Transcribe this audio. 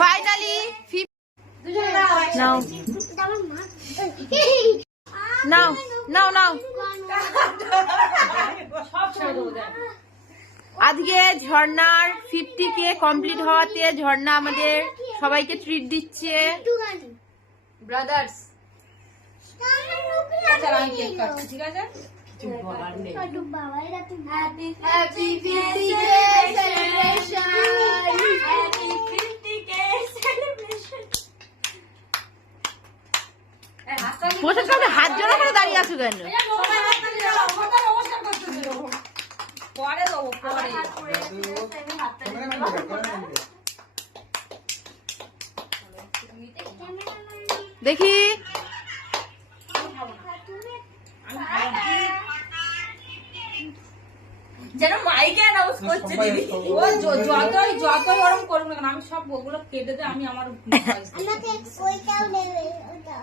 Finally নাও নাও নাও নাও। আজকে ঝর্ণার 50K complete হওয়াতে ঝর্ণা আমাদের সবাইকে ট্রিট দিচ্ছে। ব্রাদার্স ঠিক আছে। হাত জোড়া করে দাঁড়িয়ে আছো কেন? দেখি যেন মাইকে অ্যানাউন্স করছে দিদি। ও যতই ওরকম করুক না, আমি সব ওগুলো কেটে দিয়ে আমি আমার আমাকে ওইটাও নেবে ওটা।